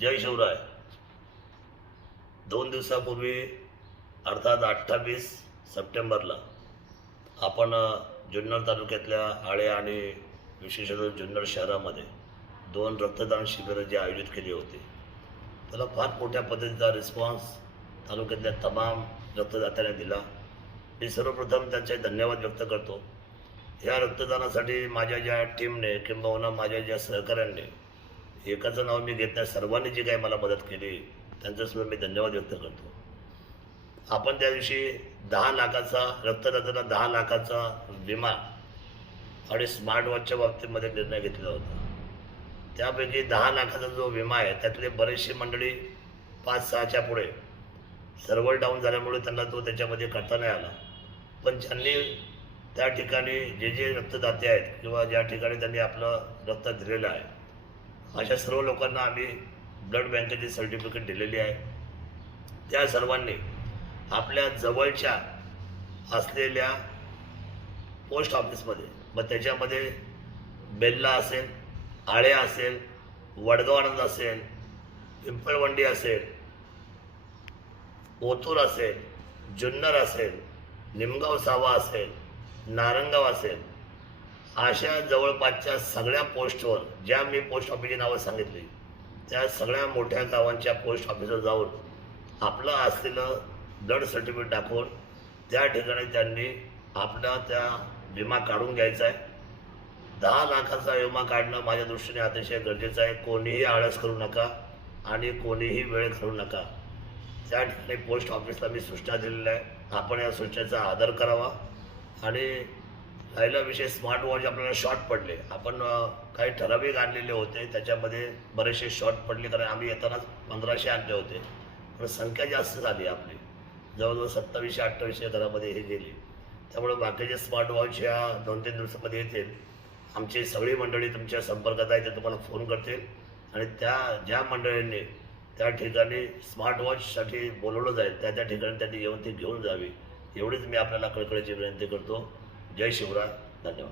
जय शिवराय दोन दिवसापूर्वी अर्थात अठ्ठावीस सप्टेंबरला आपण जुन्नर तालुक्यातल्या आळे आणि विशेषतः जुन्नर शहरामध्ये दोन रक्तदान शिबिरं जी आयोजित केली होती त्याला फार मोठ्या पद्धतीचा रिस्पॉन्स तालुक्यातल्या तमाम रक्तदात्याने दिला मी सर्वप्रथम त्यांचे धन्यवाद व्यक्त करतो ह्या रक्तदानासाठी माझ्या ज्या टीमने किंबहुना माझ्या ज्या सहकाऱ्यांनी एकाचं नाव मी घेत नाही सर्वांनी जी काही मला मदत केली त्यांच्यासुद्धा मी धन्यवाद व्यक्त करतो आपण त्या दिवशी दहा लाखाचा रक्तदात्यांना दहा लाखाचा विमा आणि स्मार्टवॉचच्या बाबतीमध्ये निर्णय घेतला होता त्यापैकी दहा लाखाचा जो विमा आहे त्यातले बरेचसे मंडळी पाच सहाच्या पुढे सर्व्हर डाऊन झाल्यामुळे त्यांना तो त्याच्यामध्ये करता नाही आला पण ज्यांनी त्या ठिकाणी जे जे रक्तदाते आहेत किंवा ज्या ठिकाणी त्यांनी आपलं रक्त दिलेलं आहे अशा सर्व लोकांना आम्ही ब्लड बँकेचे सर्टिफिकेट दिलेली आहे त्या सर्वांनी आपल्या जवळच्या असलेल्या पोस्ट ऑफिसमध्ये मग त्याच्यामध्ये बेल्ला असेल आळे असेल वडगाव आनंद असेल पिंपळवंडी असेल ओतूर असेल जुन्नर असेल निमगाव सावा असेल नारंगाव असेल अशा जवळपासच्या सगळ्या पोस्टवर ज्या मी पोस्ट ऑफिसची नावं सांगितली त्या सगळ्या मोठ्या गावांच्या पोस्ट ऑफिसवर जाऊन आपलं असलेलं ब्लड सर्टिफिकेट दाखवून त्या ठिकाणी त्यांनी आपला त्या विमा काढून घ्यायचा आहे दहा लाखाचा विमा काढणं माझ्या दृष्टीने अतिशय गरजेचं आहे कोणीही आळस करू नका आणि कोणीही वेळ करू नका त्या ठिकाणी पोस्ट ऑफिसला मी सूचना दिलेल्या आहे आपण या सूचनेचा आदर करावा आणि पहिला विषय स्मार्ट वॉच आपल्याला शॉर्ट पडले आपण काही ठराविक आणलेले होते त्याच्यामध्ये बरेचसे शॉर्ट पडले कारण आम्ही येतानाच पंधराशे आणले होते पण संख्या जास्त झाली आपली जवळजवळ सत्तावीसशे अठ्ठावीसशे घरामध्ये हे गेली त्यामुळे बाकीचे स्मार्ट वॉच ह्या दोन तीन दिवसामध्ये येतील आमची सगळी मंडळी तुमच्या संपर्कात आहे ते तुम्हाला फोन करतील आणि त्या ज्या मंडळींनी त्या ठिकाणी स्मार्ट वॉचसाठी बोलवलं जाईल त्या त्या ठिकाणी त्यांनी येऊन ती घेऊन जावी एवढीच मी आपल्याला कळकळीची विनंती करतो ya es